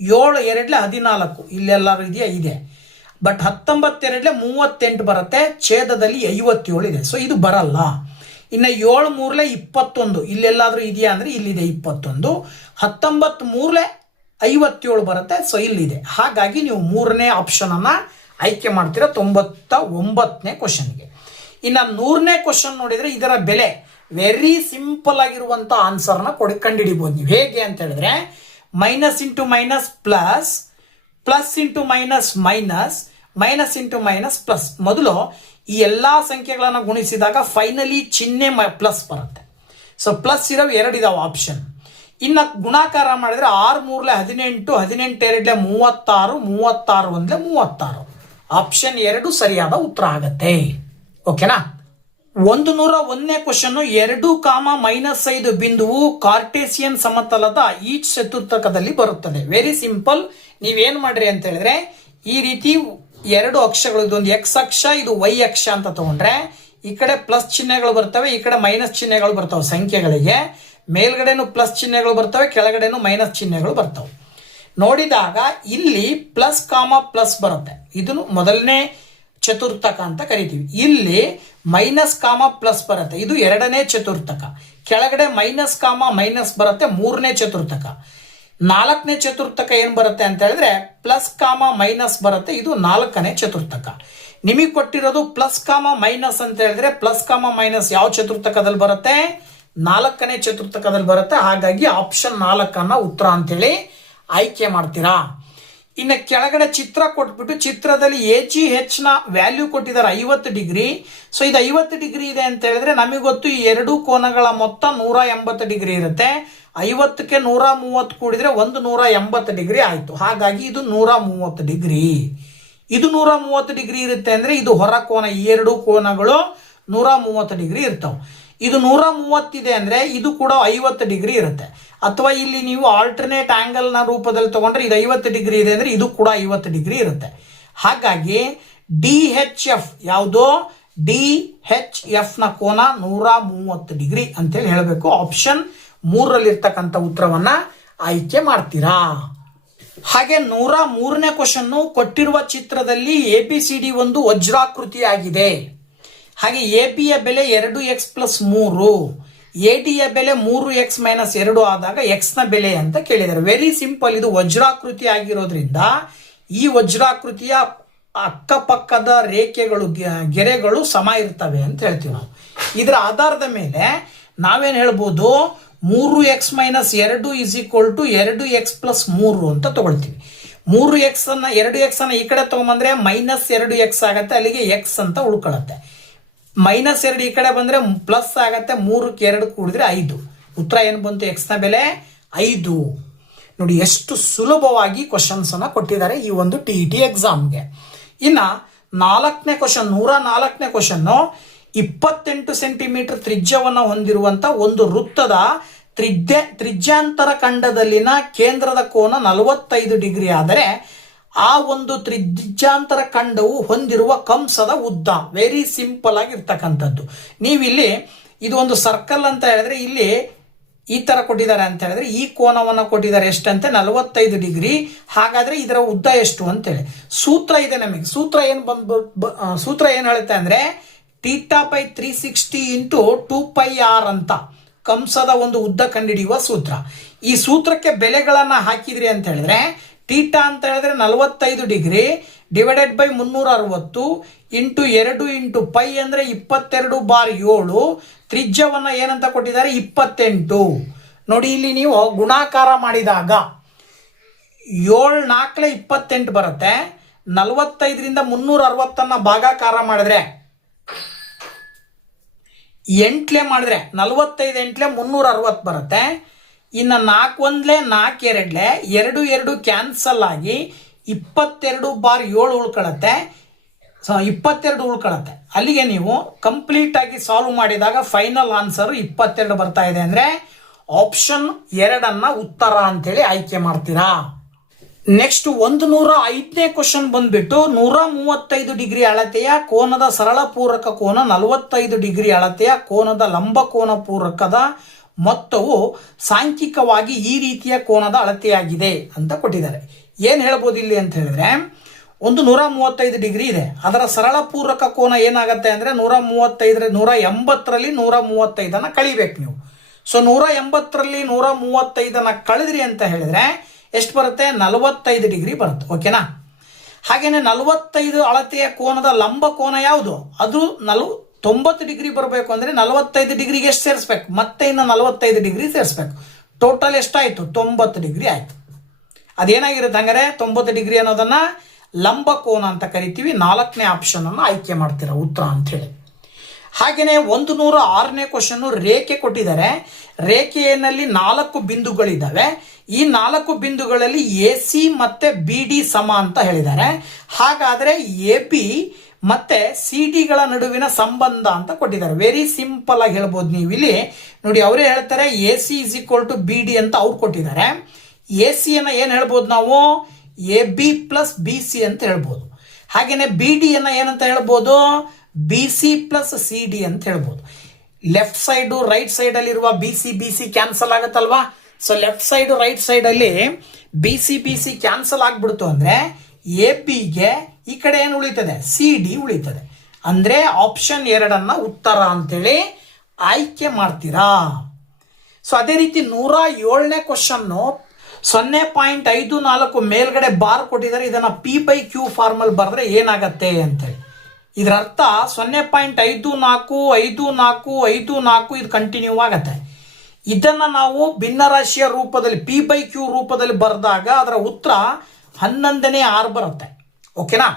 7 2 14 ಇಲ್ಲೆಲ್ಲಾರು ಇದೆಯಾ, ಇದೆ. ಬಟ್ 19 2 38 ಬರುತ್ತೆ, ಛೇದದಲ್ಲಿ 57 ಇದೆ. ಸೊ ಇದು ಬರಲ್ಲ. ಇನ್ನು 7 3 21 ಇಲ್ಲೆಲ್ಲಾದ್ರೂ ಇದೆಯಾ ಅಂದ್ರೆ ಇಲ್ಲಿದೆ 21. 19 3 57 ಬರುತ್ತೆ. ಸೊ ಇಲ್ಲಿದೆ. ಹಾಗಾಗಿ ನೀವು 3ನೇ ಆಪ್ಷನ್ ಅನ್ನ ಆಯ್ಕೆ ಮಾಡ್ತೀರಾ 99ನೇ ಕ್ವಶನ್ಗೆ. ಇನ್ನು 100ನೇ ಕ್ವಶನ್ ನೋಡಿದ್ರೆ ಇದರ ಬೆಲೆ ವೆರಿ ಸಿಂಪಲ್ ಆಗಿರುವಂತ ಆನ್ಸರ್ನ ಕಂಡುಹಿಡಿಬಹುದು ನೀವು. ಹೇಗೆ ಅಂತ ಹೇಳಿದ್ರೆ minus into minus plus, plus into minus minus, minus into minus plus. ಮೊದಲು ಈ ಎಲ್ಲಾ ಸಂಖ್ಯೆಗಳನ್ನು ಗುಣಿಸಿದಾಗ ಫೈನಲಿ ಚಿಹ್ನೆ ಪ್ಲಸ್ ಬರುತ್ತೆ. ಸೊ ಪ್ಲಸ್ ಇರೋ 2 ಇದಾವೆ ಆಪ್ಷನ್. ಇನ್ನ ಗುಣಾಕಾರ ಮಾಡಿದ್ರೆ 6 3 18, 18 2 36, 36 1 36. ಆಪ್ಷನ್ 2 ಸರಿಯಾದ ಉತ್ತರ ಆಗತ್ತೆ. ಓಕೆನಾ? 101ನೇ ಕ್ವಶನ್, 2,-5 ಬಿಂದುವು ಕಾರ್ಟೇಸಿಯನ್ ಸಮತಲದ ಈಚ್ ಚತುರ್ಥಕದಲ್ಲಿ ಬರುತ್ತದೆ. Very simple. ನೀವೇನ್ ಮಾಡ್ರಿ ಅಂತ ಹೇಳಿದ್ರೆ ಈ ರೀತಿ 2 ಅಕ್ಷಗಳು, ಇದೊಂದು ಎಕ್ಸ್ ಅಕ್ಷ, ಇದು ವೈ ಅಕ್ಷ ಅಂತ ತಗೊಂಡ್ರೆ ಈ ಕಡೆ ಪ್ಲಸ್ ಚಿಹ್ನೆಗಳು ಬರ್ತವೆ, ಈ ಕಡೆ ಮೈನಸ್ ಚಿಹ್ನೆಗಳು ಬರ್ತವೆ. ಸಂಖ್ಯೆಗಳಿಗೆ ಮೇಲ್ಗಡೆನು ಪ್ಲಸ್ ಚಿಹ್ನೆಗಳು ಬರ್ತವೆ, ಕೆಳಗಡೆನು ಮೈನಸ್ ಚಿಹ್ನೆಗಳು ಬರ್ತವೆ. ನೋಡಿದಾಗ ಇಲ್ಲಿ ಪ್ಲಸ್ ಕಾಮ ಪ್ಲಸ್ ಬರುತ್ತೆ. ಇದನ್ನು ಮೊದಲನೇ ಚತುರ್ಥಕ ಅಂತ ಕರಿತೀವಿ. ಇಲ್ಲಿ ಮೈನಸ್ ಕಾಮ ಪ್ಲಸ್ ಬರುತ್ತೆ, ಇದು 2ನೇ ಚತುರ್ಥಕ. ಕೆಳಗಡೆ ಮೈನಸ್ ಕಾಮ ಮೈನಸ್ ಬರುತ್ತೆ, ಮೂರನೇ ಚತುರ್ಥಕ. ನಾಲ್ಕನೇ ಚತುರ್ಥಕ ಏನ್ ಬರುತ್ತೆ ಅಂತ ಹೇಳಿದ್ರೆ ಪ್ಲಸ್ ಕಾಮ ಮೈನಸ್ ಬರುತ್ತೆ, ಇದು ನಾಲ್ಕನೇ ಚತುರ್ಥಕ. ನಿಮಗೆ ಕೊಟ್ಟಿರೋದು ಪ್ಲಸ್ ಕಾಮ ಮೈನಸ್ ಅಂತ ಹೇಳಿದ್ರೆ ಪ್ಲಸ್ ಕಾಮ ಮೈನಸ್ ಯಾವ ಚತುರ್ಥಕದಲ್ಲಿ ಬರುತ್ತೆ? ನಾಲ್ಕನೇ ಚತುರ್ಥಕದಲ್ಲಿ ಬರುತ್ತೆ. ಹಾಗಾಗಿ ಆಪ್ಷನ್ 4 ಉತ್ತರ ಅಂತೇಳಿ ಆಯ್ಕೆ ಮಾಡ್ತೀರಾ. ಇನ್ನು ಕೆಳಗಡೆ ಚಿತ್ರ ಕೊಟ್ಬಿಟ್ಟು ಚಿತ್ರದಲ್ಲಿ AGH ನ ವ್ಯಾಲ್ಯೂ ಕೊಟ್ಟಿದ್ದಾರೆ 50 ಡಿಗ್ರಿ. ಸೊ ಇದು 50 ಡಿಗ್ರಿ ಇದೆ ಅಂತ ಹೇಳಿದ್ರೆ ನಮಗೆ ಗೊತ್ತು ಈ ಎರಡು ಕೋನಗಳ ಮೊತ್ತ 180 ಡಿಗ್ರಿ ಇರುತ್ತೆ. 50ಕ್ಕೆ 130 ಕೂಡಿದ್ರೆ 180 ಡಿಗ್ರಿ ಆಯ್ತು. ಹಾಗಾಗಿ ಇದು 130 ಡಿಗ್ರಿ. ಇದು 130 ಡಿಗ್ರಿ ಇರುತ್ತೆ ಅಂದ್ರೆ ಇದು ಹೊರ ಕೋನ, ಈ ಎರಡು ಕೋನಗಳು 130 ಡಿಗ್ರಿ ಇರ್ತಾವೆ. ಇದು 130 ಇದೆ ಅಂದ್ರೆ ಇದು ಕೂಡ 50 ಡಿಗ್ರಿ ಇರುತ್ತೆ. ಅಥವಾ ಇಲ್ಲಿ ನೀವು ಆಲ್ಟರ್ನೇಟ್ ಆಂಗಲ್ ನ ರೂಪದಲ್ಲಿ ತಗೊಂಡ್ರೆ ಇದು 50 ಡಿಗ್ರಿ ಇದೆ ಅಂದ್ರೆ ಇದು ಕೂಡ 50 ಡಿಗ್ರಿ ಇರುತ್ತೆ. ಹಾಗಾಗಿ DHF ಯಾವುದೋ DHF ನ ಕೋನ 130 ಡಿಗ್ರಿ ಅಂತೇಳಿ ಹೇಳಬೇಕು. ಆಪ್ಷನ್ 3ರಲ್ಲಿ ಇರ್ತಕ್ಕಂಥ ಉತ್ತರವನ್ನ ಆಯ್ಕೆ ಮಾಡ್ತೀರಾ. ಹಾಗೆ 103ನೇ ಕ್ವಶನ್, ಕೊಟ್ಟಿರುವ ಚಿತ್ರದಲ್ಲಿ ABCD ಒಂದು ವಜ್ರಾಕೃತಿಯಾಗಿದೆ. ಹಾಗೆ AB ಯ ಬೆಲೆ 2x+3, AD ಯ ಬೆಲೆ 3x-2 ಆದಾಗ x ನ ಬೆಲೆ ಅಂತ ಕೇಳಿದ್ದಾರೆ. Very simple. ಇದು ವಜ್ರಾಕೃತಿ ಆಗಿರೋದ್ರಿಂದ ಈ ವಜ್ರಾಕೃತಿಯ ಅಕ್ಕಪಕ್ಕದ ರೇಖೆಗಳು, ಗೆರೆಗಳು ಸಮ ಇರ್ತವೆ ಅಂತ ಹೇಳ್ತೀವಿ ನಾವು. ಇದರ ಆಧಾರದ ಮೇಲೆ ನಾವೇನ್ ಹೇಳ್ಬೋದು, 3x-2 2x+3 ಅಂತ ತಗೊಳ್ತೀವಿ. 3x ಅನ್ನ 2x ಅನ್ನ ಈ ಕಡೆ ತಗೊಂಡ್ಬಂದ್ರೆ -2x ಆಗತ್ತೆ, ಅಲ್ಲಿಗೆ x ಅಂತ ಉಳ್ಕೊಳ್ಳುತ್ತೆ. -2 ಈ ಕಡೆ ಬಂದ್ರೆ ಪ್ಲಸ್ ಆಗತ್ತೆ, 3ಕ್ಕೆ 2 ಕೂಡಿದ್ರೆ 5. ಉತ್ತರ ಏನು ಬಂತು? x ನ ಬೆಲೆ 5. ನೋಡಿ ಎಷ್ಟು ಸುಲಭವಾಗಿ ಕ್ವಶನ್ಸ್ ಅನ್ನ ಕೊಟ್ಟಿದ್ದಾರೆ ಈ ಒಂದು TET ಎಕ್ಸಾಮ್ಗೆ. ಇನ್ನ 4ನೇ ಕ್ವಶನ್, 104ನೇ ಕ್ವಶನ್, 28 ಸೆಂಟಿಮೀಟರ್ ತ್ರಿಜ್ಯವನ್ನು ಹೊಂದಿರುವಂತ ಒಂದು ವೃತ್ತದ ತ್ರಿಜ್ಯಾಂತರ ಖಂಡದಲ್ಲಿನ ಕೇಂದ್ರದ ಕೋನ 45 ಡಿಗ್ರಿ ಆದರೆ ಆ ಒಂದು ತ್ರಿಜ್ಯಾಂತರ ಖಂಡವು ಹೊಂದಿರುವ ಕಂಸದ ಉದ್ದ. ವೆರಿ ಸಿಂಪಲ್ ಆಗಿರ್ತಕ್ಕಂಥದ್ದು. ನೀವಿಲ್ಲಿ ಇದು ಒಂದು ಸರ್ಕಲ್ ಅಂತ ಹೇಳಿದ್ರೆ ಇಲ್ಲಿ ಈ ತರ ಕೊಟ್ಟಿದ್ದಾರೆ ಅಂತ ಹೇಳಿದ್ರೆ ಈ ಕೋನವನ್ನು ಕೊಟ್ಟಿದ್ದಾರೆ ಎಷ್ಟಂತೆ 45 ಡಿಗ್ರಿ. ಹಾಗಾದ್ರೆ ಇದರ ಉದ್ದ ಎಷ್ಟು ಅಂತೇಳಿ ಸೂತ್ರ ಇದೆ ನಮಗೆ. ಸೂತ್ರ ಏನ್ ಹೇಳುತ್ತೆ ಅಂದ್ರೆ θ/360 × 2πr ಅಂತ ಕಂಸದ ಒಂದು ಉದ್ದ ಕಂಡುಹಿಡಿಯುವ ಸೂತ್ರ. ಈ ಸೂತ್ರಕ್ಕೆ ಬೆಲೆಗಳನ್ನ ಹಾಕಿದ್ರಿ ಅಂತ ಹೇಳಿದ್ರೆ θ ಅಂತ ಹೇಳಿದ್ರೆ 45 degree divided by 360 into 2 into π ಅಂದ್ರೆ 22/7. ತ್ರಿಜ್ಯವನ್ನ ಏನಂತ ಕೊಟ್ಟಿದ್ದಾರೆ? 28. ನೋಡಿ ಇಲ್ಲಿ ನೀವು ಗುಣಾಕಾರ ಮಾಡಿದಾಗ 7 4 28 ಬರುತ್ತೆ. 45ರಿಂದ 360 ಭಾಗಾಕಾರ ಮಾಡಿದ್ರೆ 8 ಮಾಡಿದ್ರೆ 45 8 360 ಬರುತ್ತೆ. ಇನ್ನು 4 1 4 2 2 ಕ್ಯಾನ್ಸಲ್ ಆಗಿ 22/7 ಉಳ್ಕೊಳ್ಳುತ್ತೆ. 22 ಉಳ್ಕೊಳ್ಳುತ್ತೆ. ಅಲ್ಲಿಗೆ ನೀವು ಕಂಪ್ಲೀಟ್ ಆಗಿ ಸಾಲ್ವ್ ಮಾಡಿದಾಗ ಫೈನಲ್ ಆನ್ಸರ್ 22 ಬರ್ತಾ ಇದೆ ಅಂದ್ರೆ ಆಪ್ಷನ್ 2 ಉತ್ತರ ಅಂತೇಳಿ ಆಯ್ಕೆ ಮಾಡ್ತೀರಾ. ನೆಕ್ಸ್ಟ್ 105ನೇ ಕ್ವಶನ್ ಬಂದ್ಬಿಟ್ಟು 135 ಡಿಗ್ರಿ ಅಳತೆಯ ಕೋನದ ಸರಳ ಪೂರಕ ಕೋನ 45 ಡಿಗ್ರಿ ಅಳತೆಯ ಕೋನದ ಲಂಬ ಕೋನ ಪೂರಕದ ಮೊತ್ತವು ಸಾಂಖ್ಯಿಕವಾಗಿ ಈ ರೀತಿಯ ಕೋನದ ಅಳತೆಯಾಗಿದೆ ಅಂತ ಕೊಟ್ಟಿದ್ದಾರೆ. ಏನ್ ಹೇಳ್ಬೋದು ಇಲ್ಲಿ ಅಂತ ಹೇಳಿದ್ರೆ, ಒಂದು 135 ಡಿಗ್ರಿ ಇದೆ, ಅದರ ಸರಳ ಪೂರಕ ಕೋನ ಏನಾಗತ್ತೆ ಅಂದ್ರೆ 180ರಲ್ಲಿ 135 ಕಳಿಬೇಕು ನೀವು. ಸೊ 180ರಲ್ಲಿ 135 ಕಳೆದ್ರಿ ಅಂತ ಹೇಳಿದ್ರೆ ಎಷ್ಟು ಬರುತ್ತೆ? 45 ಡಿಗ್ರಿ ಬರುತ್ತೆ. ಓಕೆನಾ? ಹಾಗೇನೆ 45 ಅಳತೆಯ ಕೋನದ ಲಂಬ ಕೋನ ಯಾವುದು? ಅದು 90 ಡಿಗ್ರಿ ಬರಬೇಕು ಅಂದ್ರೆ 45 ಡಿಗ್ರಿಗೆ ಎಷ್ಟು ಸೇರಿಸ್ಬೇಕು? ಮತ್ತೆ ಇನ್ನು 45 ಡಿಗ್ರಿ ಸೇರಿಸ್ಬೇಕು. ಟೋಟಲ್ ಎಷ್ಟಾಯ್ತು? 90 ಡಿಗ್ರಿ ಆಯ್ತು. ಅದೇನಾಗಿರುತ್ತೆ ಹಂಗಾರೆ 90 ಡಿಗ್ರಿ ಅನ್ನೋದನ್ನ ಲಂಬ ಕೋನ ಅಂತ ಕರಿತೀವಿ. 4ನೇ ಆಪ್ಷನ್ ಅನ್ನು ಆಯ್ಕೆ ಮಾಡ್ತೀರಾ ಉತ್ತರ ಅಂತ ಹೇಳಿ. ಹಾಗೇನೆ 106ನೇ ಕ್ವಶನ್, ರೇಖೆ ಕೊಟ್ಟಿದ್ದಾರೆ. ರೇಖೆಯಲ್ಲಿ 4 ಬಿಂದುಗಳಿದ್ದಾವೆ. ಈ 4 ಬಿಂದುಗಳಲ್ಲಿ AC ಮತ್ತೆ BD ಸಮ ಅಂತ ಹೇಳಿದ್ದಾರೆ. ಹಾಗಾದ್ರೆ AB ಮತ್ತೆ CD ಗಳ ನಡುವಿನ ಸಂಬಂಧ ಅಂತ ಕೊಟ್ಟಿದ್ದಾರೆ. ವೆರಿ ಸಿಂಪಲ್ ಆಗಿ ಹೇಳ್ಬೋದು ನೀವು ಇಲ್ಲಿ ನೋಡಿ. ಅವರೇ ಹೇಳ್ತಾರೆ AC = BD ಅಂತ ಅವ್ರು ಕೊಟ್ಟಿದ್ದಾರೆ. AC ಅನ್ನ ಏನ್ ಹೇಳ್ಬೋದು ನಾವು? AB + BC ಅಂತ ಹೇಳ್ಬೋದು. ಹಾಗೇನೆ BD ಅನ್ನ ಏನಂತ ಹೇಳ್ಬೋದು? BC + CD ಅಂತ ಹೇಳ್ಬೋದು. ಲೆಫ್ಟ್ ಸೈಡ್ ರೈಟ್ ಸೈಡ್ ಅಲ್ಲಿ ಇರುವ BC ಕ್ಯಾನ್ಸಲ್ ಆಗುತ್ತಲ್ವಾ? So left side right side ಅಲ್ಲಿ BC ಕ್ಯಾನ್ಸಲ್ ಆಗ್ಬಿಡ್ತು ಅಂದ್ರೆ ABಗೆ ಈ ಕಡೆ ಏನು ಉಳಿತದೆ? CD ಉಳಿತದೆ. ಅಂದ್ರೆ ಆಪ್ಷನ್ 2 ಉತ್ತರ ಅಂತೇಳಿ ಆಯ್ಕೆ ಮಾಡ್ತೀರಾ. ಸೊ ಅದೇ ರೀತಿ 107ನೇ ಕ್ವಶನ್ನು 0.54 ಮೇಲ್ಗಡೆ ಬಾರ್ ಕೊಟ್ಟಿದ್ದಾರೆ. ಇದನ್ನ P/Q ಫಾರ್ಮಲ್ ಬರೆದ್ರೆ ಏನಾಗತ್ತೆ ಅಂತೇಳಿ. ಇದರ ಅರ್ಥ 0.545454 ಇದು ಕಂಟಿನ್ಯೂ ಆಗತ್ತೆ. ಇದನ್ನ ನಾವು ಭಿನ್ನರಾಶಿಯ ರೂಪದಲ್ಲಿ P/Q ರೂಪದಲ್ಲಿ ಬರೆದಾಗ ಅದರ ಉತ್ತರ 11ನೇ R ಬರುತ್ತೆ. ಓಕೆನಾ?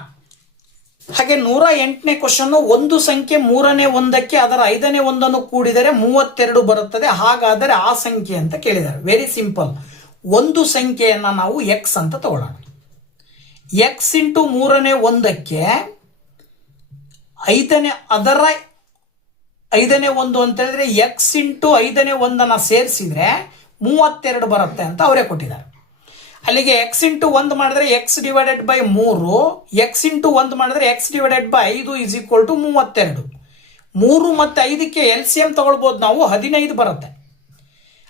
ಹಾಗೆ 108ನೇ ಕ್ವಶನ್, ಒಂದು ಸಂಖ್ಯೆ 3ನೇ ಒಂದಕ್ಕೆ ಅದರ 5ನೇ ಒಂದನ್ನು ಕೂಡಿದರೆ 32 ಬರುತ್ತದೆ, ಹಾಗಾದರೆ ಆ ಸಂಖ್ಯೆ ಅಂತ ಕೇಳಿದ್ದಾರೆ. Very simple. ಒಂದು ಸಂಖ್ಯೆಯನ್ನ ನಾವು ಎಕ್ಸ್ ಅಂತ ತಗೊಳ್ಳೋಣ. ಎಕ್ಸ್ ಇಂಟು 3ನೇ ಒಂದಕ್ಕೆ ಅದರ 5ನೇ ಒಂದು ಅಂತ ಹೇಳಿದ್ರೆ ಎಕ್ಸ್ ಇಂಟು 5ನೇ ಒಂದನ್ನು ಸೇರಿಸಿದ್ರೆ 32 ಬರುತ್ತೆ ಅಂತ ಅವರೇ ಕೊಟ್ಟಿದ್ದಾರೆ. ಅಲ್ಲಿಗೆ ಎಕ್ಸ್ ಇಂಟು 1 ಮಾಡಿದ್ರೆ x divided by 3, x into 1 ಮಾಡಿದ್ರೆ x divided by 5 is equal to 32. 3 ಮತ್ತು 5ಕ್ಕೆ LCM ತಗೊಳ್ಬೋದು ನಾವು, 15 ಬರುತ್ತೆ.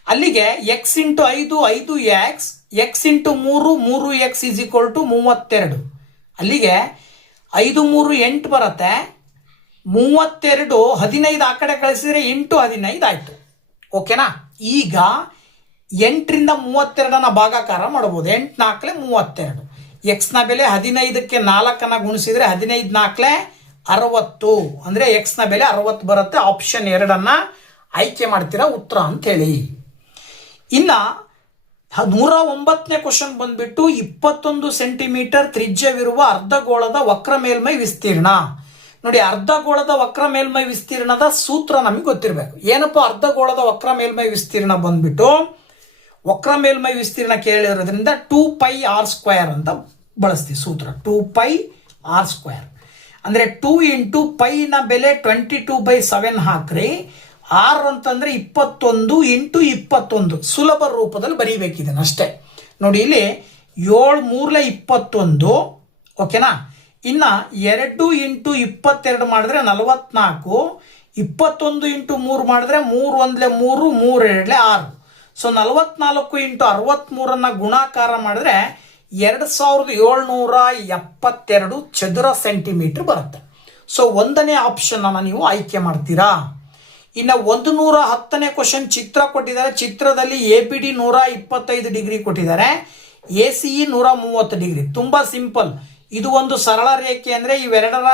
ಅಲ್ಲಿಗೆ x into 5 5x, x into 3 3x is equal to 32. ಅಲ್ಲಿಗೆ 5 3 8 ಬರುತ್ತೆ. 32 15 ಆ ಕಡೆ ಕಳಿಸಿದ್ರೆ ಇಂಟು 15 ಆಯ್ತು. ಓಕೆನಾ? ಈಗ 8ರಿಂದ 32ನ ಭಾಗಾಕಾರ ಮಾಡಬಹುದು. 8 4 32. ಎಕ್ಸ್ನ ಬೆಲೆ 15ಕ್ಕೆ 4 ಗುಣಿಸಿದ್ರೆ 15 4 60, ಅಂದ್ರೆ ಎಕ್ಸ್ನ ಬೆಲೆ 60 ಬರುತ್ತೆ. ಆಪ್ಷನ್ 2 ಆಯ್ಕೆ ಮಾಡ್ತೀರಾ ಉತ್ತರ ಅಂತ ಹೇಳಿ. ಇನ್ನ 109ನೇ ಕ್ವಶನ್ ಬಂದ್ಬಿಟ್ಟು 21 ಸೆಂಟಿಮೀಟರ್ ತ್ರಿಜ್ಯವಿರುವ ಅರ್ಧಗೋಳದ ವಕ್ರ ಮೇಲ್ಮೈ ವಿಸ್ತೀರ್ಣ. ನೋಡಿ, ಅರ್ಧಗೋಳದ ವಕ್ರ ಮೇಲ್ಮೈ ವಿಸ್ತೀರ್ಣದ ಸೂತ್ರ ನಮಗೆ ಗೊತ್ತಿರಬೇಕು. ಏನಪ್ಪ ಅರ್ಧಗೋಳದ ವಕ್ರ ಮೇಲ್ಮೈ ವಿಸ್ತೀರ್ಣ ಬಂದ್ಬಿಟ್ಟು, ವಕ್ರ ಮೇಲ್ಮೈ ವಿಸ್ತೀರ್ಣ ಕೇಳಿರೋದ್ರಿಂದ 2πr² ಅಂತ ಬಳಸ್ತೀವಿ ಸೂತ್ರ. 2πr². ಅಂದ್ರೆ 2 ಇಂಟು π ನ ಬೆಲೆ 22/7 ಹಾಕ್ರಿ. ಆರ್ ಅಂತಂದ್ರೆ 21 ಇಂಟು 21 ಸುಲಭ ರೂಪದಲ್ಲಿ ಬರೀಬೇಕಿದೆ ಅಷ್ಟೇ. ನೋಡಿ, ಇಲ್ಲಿ 7 3 21. ಓಕೆನಾ? ಇನ್ನ 2 ಇಂಟು 22 ಮಾಡಿದ್ರೆ 44. 21 ಇಂಟು 3 ಮಾಡಿದ್ರೆ 3 1 3 3 2 6. ಸೊ 44 ಇಂಟು 63 ಗುಣಾಕಾರ ಮಾಡಿದ್ರೆ 2772 ಚದುರ ಸೆಂಟಿಮೀಟರ್ ಬರುತ್ತೆ. ಸೊ 1ನೇ ಆಪ್ಷನ್ ಅನ್ನ ನೀವು ಆಯ್ಕೆ ಮಾಡ್ತೀರಾ. ಇನ್ನು 110ನೇ ಕ್ವಶನ್ ಚಿತ್ರ ಕೊಟ್ಟಿದ್ದಾರೆ. ಚಿತ್ರದಲ್ಲಿ ABD 125 ಡಿಗ್ರಿ ಕೊಟ್ಟಿದ್ದಾರೆ, ACE 130 ಡಿಗ್ರಿ. ತುಂಬಾ ಸಿಂಪಲ್. ಇದು ಒಂದು ಸರಳ ರೇಖೆ ಅಂದ್ರೆ ಇವೆರಡರ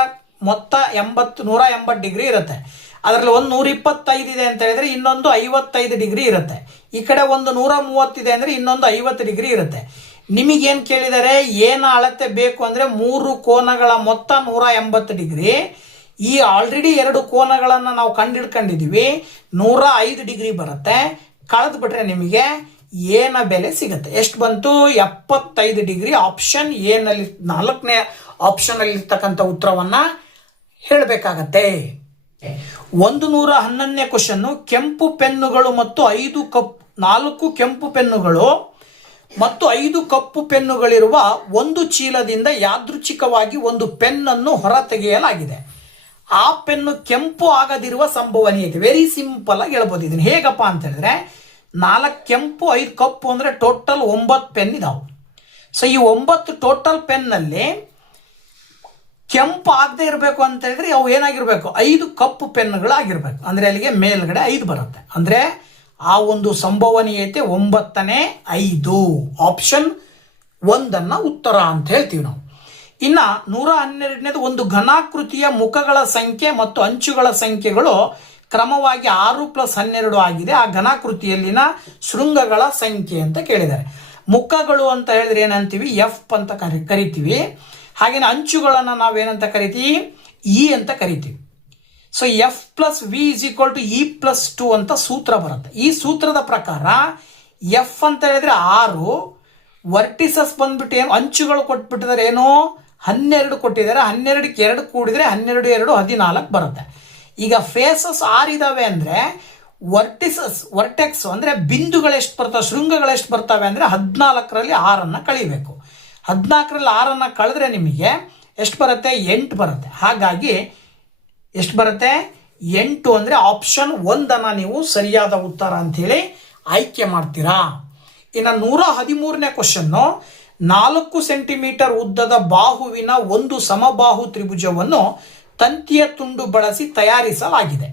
ಮೊತ್ತ 180 ಡಿಗ್ರಿ ಇರುತ್ತೆ. ಅದರಲ್ಲಿ ಒಂದು 125 ಇದೆ ಅಂತ ಹೇಳಿದ್ರೆ ಇನ್ನೊಂದು 55 ಡಿಗ್ರಿ ಇರುತ್ತೆ. ಈ ಕಡೆ ಒಂದು 130 ಇದೆ ಅಂದ್ರೆ ಇನ್ನೊಂದು 50 ಡಿಗ್ರಿ ಇರುತ್ತೆ. ನಿಮಗೇನು ಕೇಳಿದರೆ ಏನು ಅಳತೆ ಬೇಕು ಅಂದ್ರೆ 3 ಕೋನಗಳ ಮೊತ್ತ 180 ಡಿಗ್ರಿ. ಈ ಆಲ್ರೆಡಿ 2 ಕೋನಗಳನ್ನು ನಾವು ಕಂಡಿಡ್ಕೊಂಡಿದೀವಿ, 105 ಡಿಗ್ರಿ ಬರುತ್ತೆ. ಕಳೆದು ಬಿಟ್ರೆ ನಿಮಗೆ ಏನ ಬೆಲೆ ಸಿಗುತ್ತೆ. ಎಷ್ಟು ಬಂತು? 75 ಡಿಗ್ರಿ. ಆಪ್ಷನ್ ಏನಲ್ಲಿ 4ನೇ ಆಪ್ಷನ್ ಅಲ್ಲಿ ಇರ್ತಕ್ಕಂಥ ಉತ್ತರವನ್ನ ಹೇಳಬೇಕಾಗತ್ತೆ. 111ನೇ ಕ್ವಶನ್, ಕೆಂಪು ಪೆನ್ನುಗಳು ಮತ್ತು 4 ಕೆಂಪು ಪೆನ್ನುಗಳು ಮತ್ತು 5 ಕಪ್ಪು ಪೆನ್ನುಗಳಿರುವ ಒಂದು ಚೀಲದಿಂದ ಯಾದೃಚ್ಛಿಕವಾಗಿ ಒಂದು ಪೆನ್ನನ್ನು ಹೊರ ತೆಗೆಯಲಾಗಿದೆ. ಆ ಪೆನ್ನು ಕೆಂಪು ಆಗದಿರುವ ಸಂಭವನೀಯತೆ. ವೆರಿ ಸಿಂಪಲ್ ಆಗಿ ಹೇಳ್ಬೋದು ಇದನ್ನು. ಹೇಗಪ್ಪ ಅಂತ ಹೇಳಿದ್ರೆ 4 ಕೆಂಪು 5 ಕಪ್ಪು ಅಂದ್ರೆ ಟೋಟಲ್ 9 ಪೆನ್ ಇದಾವೆ. ಸೊ ಈ 9 ಟೋಟಲ್ ಪೆನ್ನಲ್ಲಿ ಕೆಂಪು ಆಗದೆ ಇರಬೇಕು ಅಂತ ಹೇಳಿದ್ರೆ ಅವು ಏನಾಗಿರ್ಬೇಕು? 5 ಕಪ್ಪು ಪೆನ್ನುಗಳಾಗಿರ್ಬೇಕು. ಅಂದ್ರೆ ಅಲ್ಲಿಗೆ ಮೇಲ್ಗಡೆ 5 ಬರುತ್ತೆ. ಅಂದ್ರೆ ಆ ಒಂದು ಸಂಭವನೀಯತೆ 9ನೇ 5. ಆಪ್ಷನ್ 1 ಉತ್ತರ ಅಂತ ಹೇಳ್ತೀವಿ ನಾವು. ಇನ್ನ 112ನೇದು, ಒಂದು ಘನಾಕೃತಿಯ ಮುಖಗಳ ಸಂಖ್ಯೆ ಮತ್ತು ಅಂಚುಗಳ ಸಂಖ್ಯೆಗಳು ಕ್ರಮವಾಗಿ 6 + 12 ಆಗಿದೆ. ಆ ಘನಾಕೃತಿಯಲ್ಲಿನ ಶೃಂಗಗಳ ಸಂಖ್ಯೆ ಅಂತ ಕೇಳಿದ್ದಾರೆ. ಮುಖಗಳು ಅಂತ ಹೇಳಿದ್ರೆ ಏನಂತೀವಿ? F ಅಂತ ಕರಿತೀವಿ. ಹಾಗೇನೆ ಅಂಚುಗಳನ್ನು ನಾವೇನಂತ ಕರಿತೀವಿ? E ಅಂತ ಕರಿತೀವಿ. ಸೊ F + V = E+2 ಅಂತ ಸೂತ್ರ ಬರುತ್ತೆ. ಈ ಸೂತ್ರದ ಪ್ರಕಾರ F ಅಂತ ಹೇಳಿದ್ರೆ 6, ವರ್ಟಿಸಸ್ ಬಂದ್ಬಿಟ್ಟು ಏನು ಅಂಚುಗಳು ಕೊಟ್ಬಿಟ್ಟಿದ್ದಾರೆ, ಏನೋ 12 ಕೊಟ್ಟಿದ್ದಾರೆ. 12ಕ್ಕೆ 2 ಕೂಡಿದ್ರೆ 12 2 14 ಬರುತ್ತೆ. ಈಗ ಫೇಸಸ್ 6 ಇದಾವೆ ಅಂದ್ರೆ ವರ್ಟೆಕ್ಸ್ ಅಂದ್ರೆ ಬಿಂದುಗಳು ಎಷ್ಟು ಬರ್ತವೆ, ಶೃಂಗಗಳು ಎಷ್ಟು ಬರ್ತವೆ ಅಂದ್ರೆ 14ರಲ್ಲಿ 6 ಕಳಿಬೇಕು. 14ರಲ್ಲಿ 6 ಕಳೆದ್ರೆ ನಿಮಗೆ ಎಷ್ಟು ಬರುತ್ತೆ? 8 ಬರುತ್ತೆ. ಹಾಗಾಗಿ ಎಷ್ಟು ಬರುತ್ತೆ? 8 ಅಂದ್ರೆ ಆಪ್ಷನ್ 1 ನೀವು ಸರಿಯಾದ ಉತ್ತರ ಅಂತ ಹೇಳಿ ಆಯ್ಕೆ ಮಾಡ್ತೀರಾ. ಇನ್ನು 113ನೇ ಕ್ವಶನ್ನು, 4 ಸೆಂಟಿಮೀಟರ್ ಉದ್ದದ ಬಾಹುವಿನ ಒಂದು ಸಮಬಾಹು ತ್ರಿಭುಜವನ್ನು ತಂತಿಯ ತುಂಡು ಬಳಸಿ ತಯಾರಿಸಲಾಗಿದೆ.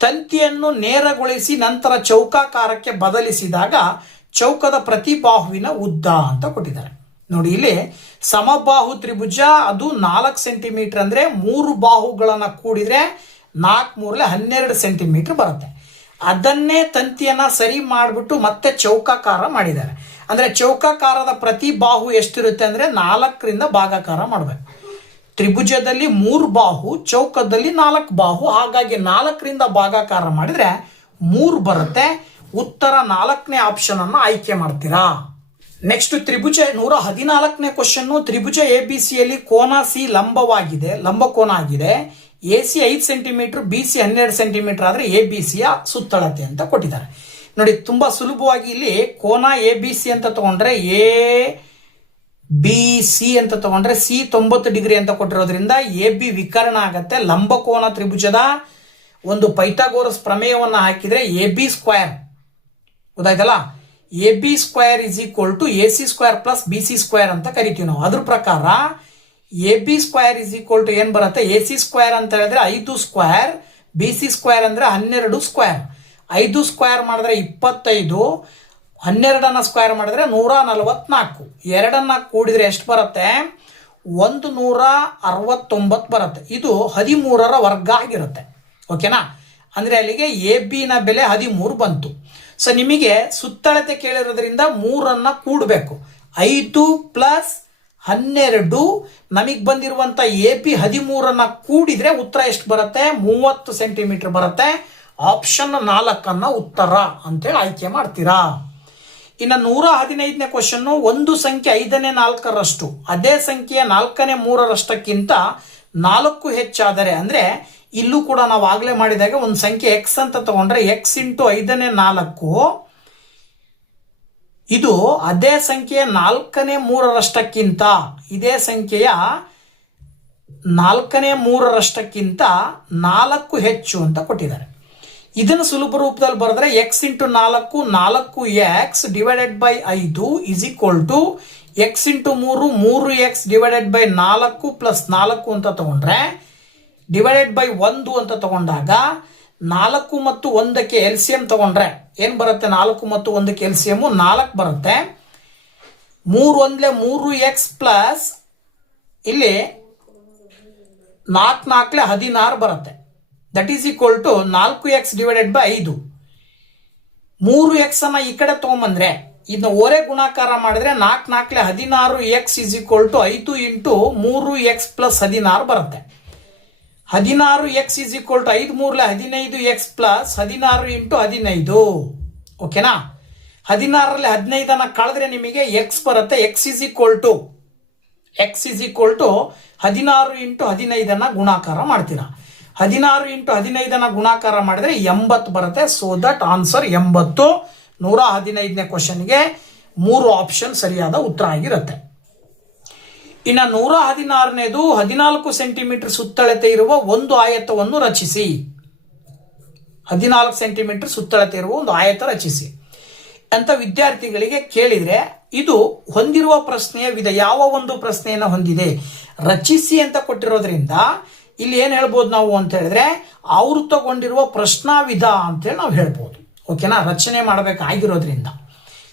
ತಂತಿಯನ್ನು ನೇರಗೊಳಿಸಿ ನಂತರ ಚೌಕಾಕಾರಕ್ಕೆ ಬದಲಿಸಿದಾಗ ಚೌಕದ ಪ್ರತಿ ಬಾಹುವಿನ ಉದ್ದ ಅಂತ ಕೊಟ್ಟಿದ್ದಾರೆ. ನೋಡಿ ಇಲ್ಲಿ ಸಮಬಾಹು ತ್ರಿಭುಜ, ಅದು 4 ಸೆಂಟಿಮೀಟರ್ ಅಂದರೆ 3 ಬಾಹುಗಳನ್ನು ಕೂಡಿದ್ರೆ 4 3 12 ಸೆಂಟಿಮೀಟರ್ ಬರುತ್ತೆ. ಅದನ್ನೇ ತಂತಿಯನ್ನ ಸರಿ ಮಾಡಿಬಿಟ್ಟು ಮತ್ತೆ ಚೌಕಾಕಾರ ಮಾಡಿದ್ದಾರೆ. ಅಂದರೆ ಚೌಕಾಕಾರದ ಪ್ರತಿ ಬಾಹು ಎಷ್ಟಿರುತ್ತೆ ಅಂದರೆ 4ರಿಂದ ಭಾಗಾಕಾರ ಮಾಡಬೇಕು. ತ್ರಿಭುಜದಲ್ಲಿ 3 ಬಾಹು, ಚೌಕದಲ್ಲಿ 4 ಬಾಹು, ಹಾಗಾಗಿ 4ರಿಂದ ಭಾಗಾಕಾರ ಮಾಡಿದರೆ 3 ಬರುತ್ತೆ. ಉತ್ತರ 4ನೇ ಆಪ್ಷನ್ ಅನ್ನು ಆಯ್ಕೆ ಮಾಡ್ತೀರಾ. ನೆಕ್ಸ್ಟ್ ತ್ರಿಭುಜ 114ನೇ ಕ್ವಶನ್. ತ್ರಿಭುಜ ಎಬಿಸಿಯಲ್ಲಿ ಕೋನ ಸಿ ಲಂಬಕೋನ ಆಗಿದೆ. AC 5 ಸೆಂಟಿಮೀಟರ್, BC 12 ಸೆಂಟಿಮೀಟರ್ ಆದರೆ ABCಯ ಸುತ್ತಳತೆ ಅಂತ ಕೊಟ್ಟಿದ್ದಾರೆ. ನೋಡಿ ತುಂಬಾ ಸುಲಭವಾಗಿ ಇಲ್ಲಿ ಕೋನ ABC ಅಂತ ತಗೊಂಡ್ರೆ ABC ಅಂತ ತಗೊಂಡ್ರೆ C 90 ಡಿಗ್ರಿ ಅಂತ ಕೊಟ್ಟಿರೋದ್ರಿಂದ AB ವಿಕರ್ಣ ಆಗತ್ತೆ. ಲಂಬಕೋನ ತ್ರಿಭುಜದ ಒಂದು ಪೈಥಾಗೋರಸ್ ಪ್ರಮೇಯವನ್ನು ಹಾಕಿದ್ರೆ AB ಸ್ಕ್ವೇರ್ ಗೊತ್ತಾಯ್ತಲ್ಲ, AB square is equal to AC square plus BC square ಅಂತ ಕರಿತೀವಿ ನಾವು. ಅದ್ರ ಪ್ರಕಾರ AB square is equal to ಏನ್ ಬರುತ್ತೆ, AC ಸ್ಕ್ವೇರ್ ಅಂತ ಹೇಳಿದ್ರೆ 5 ಸ್ಕ್ವೇರ್, BC ಸ್ಕ್ವೇರ್ ಅಂದ್ರೆ 12 ಸ್ಕ್ವೇರ್. 5 ಸ್ಕ್ವೇರ್ ಮಾಡಿದ್ರೆ 25, 12 ಸ್ಕ್ವೇರ್ ಮಾಡಿದ್ರೆ 144. 2 ಕೂಡಿದ್ರೆ ಎಷ್ಟು ಬರುತ್ತೆ, 169 ಬರುತ್ತೆ. ಇದು 13ರ ವರ್ಗ ಆಗಿರುತ್ತೆ. ಓಕೆನಾ, ಅಂದ್ರೆ ಅಲ್ಲಿಗೆ AB ನ ಬೆಲೆ 13 ಬಂತು. ಸೊ ನಿಮಗೆ ಸುತ್ತಳತೆ ಕೇಳಿರೋದ್ರಿಂದ 3 ಕೂಡಬೇಕು. 5 ಪ್ಲಸ್ 12 ನಮಗೆ ಬಂದಿರುವಂತ AB 13 ಕೂಡಿದ್ರೆ ಉತ್ತರ ಎಷ್ಟು ಬರುತ್ತೆ, 30 ಸೆಂಟಿಮೀಟರ್ ಬರುತ್ತೆ. ಆಪ್ಷನ್ 4 ಉತ್ತರ ಅಂತೇಳಿ ಆಯ್ಕೆ ಮಾಡ್ತೀರಾ. ಇನ್ನು 115ನೇ ಕ್ವಶನ್. ಒಂದು ಸಂಖ್ಯೆ 5ನೇ 4ರಷ್ಟು, ಅದೇ ಸಂಖ್ಯೆಯ 4ನೇ 3ರಷ್ಟಕ್ಕಿಂತ 4 ಹೆಚ್ಚಾದರೆ, ಅಂದ್ರೆ ಇಲ್ಲೂ ಕೂಡ ನಾವು ಆಗ್ಲೇ ಮಾಡಿದಾಗ ಒಂದು ಸಂಖ್ಯೆ x ಅಂತ ತಗೊಂಡ್ರೆ x ಇಂಟು 5ನೇ 4, ಇದು ಅದೇ ಸಂಖ್ಯೆಯ 4ನೇ 3ರಷ್ಟಕ್ಕಿಂತ, ಇದೇ ಸಂಖ್ಯೆಯ 4ನೇ 3ರಷ್ಟಕ್ಕಿಂತ 4 ಹೆಚ್ಚು ಅಂತ ಕೊಟ್ಟಿದ್ದಾರೆ. ಇದನ್ನು ಸುಲಭ ರೂಪದಲ್ಲಿ ಬರೆದ್ರೆ x into 4 4x divided by 5 is equal to x into 3 3x divided by 4 plus 4 ಅಂತ ತಗೊಂಡ್ರೆ ಡಿವೈಡೆಡ್ ಬೈ 1 ಅಂತ ತಗೊಂಡಾಗ 4 ಮತ್ತು 1ಕ್ಕೆ LCM ತಗೊಂಡ್ರೆ ಏನ್ ಬರುತ್ತೆ, 4 ಮತ್ತು 1ಕ್ಕೆ LCM 4 ಬರುತ್ತೆ. 3 1 3x ಪ್ಲಸ್ ಇಲ್ಲಿ 4 4 16 ಬರುತ್ತೆ. That is equal to 4x divided by 5. 3x ಅನ್ನ ಈ ಕಡೆ ತಗೊಂಬಂದ್ರೆ ಇದನ್ನ ಓರೆ ಗುಣಾಕಾರ ಮಾಡಿದ್ರೆ 4 4 16x is equal to 5 into 3x plus 16 ಬರುತ್ತೆ. 16x is equal to 5 3 15x plus 16 into 15. ಓಕೆನಾ, 16ರಲ್ಲಿ 15 ಕಳೆದ್ರೆ ನಿಮಗೆ x ಬರುತ್ತೆ. x is equal to 16 into 15 ಗುಣಾಕಾರ ಮಾಡ್ತೀರಾ. 16 ಇಂಟು 15 ಗುಣಾಕಾರ ಮಾಡಿದ್ರೆ 80 ಬರುತ್ತೆ. So that answer 80. 115ನೇ ಕ್ವಶನ್ಗೆ 3 ಆಪ್ಷನ್ ಸರಿಯಾದ ಉತ್ತರ ಆಗಿರುತ್ತೆ. ಇನ್ನು 116ನೇದು 14 ಸೆಂಟಿಮೀಟರ್ ಸುತ್ತಳತೆ ಇರುವ ಒಂದು ಆಯತವನ್ನು ರಚಿಸಿ. 14 ಸೆಂಟಿಮೀಟರ್ ಸುತ್ತಳತೆ ಇರುವ ಒಂದು ಆಯತ ರಚಿಸಿ ಅಂತ ವಿದ್ಯಾರ್ಥಿಗಳಿಗೆ ಕೇಳಿದ್ರೆ ಇದು ಹೊಂದಿರುವ ಪ್ರಶ್ನೆಯ ವಿಧ ಯಾವ ಒಂದು ಪ್ರಶ್ನೆಯನ್ನು ಹೊಂದಿದೆ, ರಚಿಸಿ ಅಂತ ಕೊಟ್ಟಿರೋದ್ರಿಂದ ಇಲ್ಲಿ ಏನ್ ಹೇಳ್ಬೋದು ನಾವು ಅಂತ ಹೇಳಿದ್ರೆ ಅವ್ರು ತಗೊಂಡಿರುವ ಪ್ರಶ್ನಾ ವಿಧ ಅಂತೇಳಿ ನಾವು ಹೇಳ್ಬೋದು. ಓಕೆನಾ, ರಚನೆ ಮಾಡಬೇಕಾಗಿರೋದ್ರಿಂದ.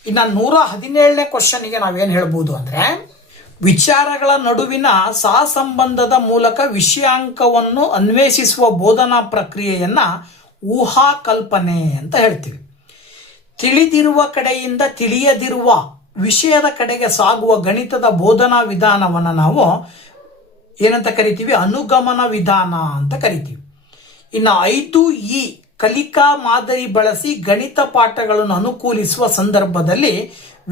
ಇನ್ನು 117ನೇ ಕ್ವಶನ್ಗೆ ನಾವೇನ್ ಹೇಳ್ಬೋದು ಅಂದ್ರೆ ವಿಚಾರಗಳ ನಡುವಿನ ಸಹಸಂಬಂಧದ ಮೂಲಕ ವಿಷಯಾಂಕವನ್ನು ಅನ್ವೇಷಿಸುವ ಬೋಧನಾ ಪ್ರಕ್ರಿಯೆಯನ್ನ ಊಹಾ ಕಲ್ಪನೆ ಅಂತ ಹೇಳ್ತೀವಿ. ತಿಳಿದಿರುವ ಕಡೆಯಿಂದ ತಿಳಿಯದಿರುವ ವಿಷಯದ ಕಡೆಗೆ ಸಾಗುವ ಗಣಿತದ ಬೋಧನಾ ವಿಧಾನವನ್ನು ನಾವು ಏನಂತ ಕರಿತೀವಿ, ಅನುಗಮನ ವಿಧಾನ ಅಂತ ಕರಿತೀವಿ. ಇನ್ನು 5E ಕಲಿಕಾ ಮಾದರಿ ಬಳಸಿ ಗಣಿತ ಪಾಠಗಳನ್ನು ಅನುಕೂಲಿಸುವ ಸಂದರ್ಭದಲ್ಲಿ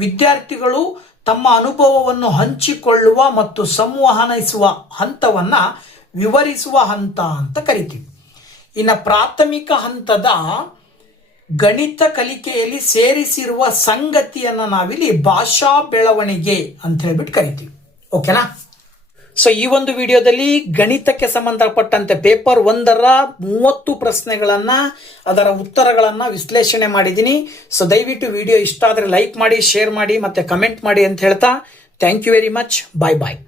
ವಿದ್ಯಾರ್ಥಿಗಳು ತಮ್ಮ ಅನುಭವವನ್ನು ಹಂಚಿಕೊಳ್ಳುವ ಮತ್ತು ಸಂವಹನಿಸುವ ಹಂತವನ್ನ ವಿವರಿಸುವ ಹಂತ ಅಂತ ಕರಿತೀವಿ. ಇನ್ನು ಪ್ರಾಥಮಿಕ ಹಂತದ ಗಣಿತ ಕಲಿಕೆಯಲ್ಲಿ ಸೇರಿಸಿರುವ ಸಂಗತಿಯನ್ನು ನಾವಿಲ್ಲಿ ಭಾಷಾ ಬೆಳವಣಿಗೆ ಅಂತ ಹೇಳ್ಬಿಟ್ಟು ಕರಿತೀವಿ. ಓಕೆನಾ, ಸೊ ಈ ಒಂದು ವಿಡಿಯೋದಲ್ಲಿ ಗಣಿತಕ್ಕೆ ಸಂಬಂಧಪಟ್ಟಂತೆ ಪೇಪರ್ 1ರ 30 ಪ್ರಶ್ನೆಗಳನ್ನ ಅದರ ಉತ್ತರಗಳನ್ನ ವಿಶ್ಲೇಷಣೆ ಮಾಡಿದ್ದೀನಿ. ಸೊ ದಯವಿಟ್ಟು ವಿಡಿಯೋ ಇಷ್ಟ ಆದರೆ ಲೈಕ್ ಮಾಡಿ, ಶೇರ್ ಮಾಡಿ ಮತ್ತೆ ಕಮೆಂಟ್ ಮಾಡಿ ಅಂತ ಹೇಳ್ತಾ thank you very much. Bye bye.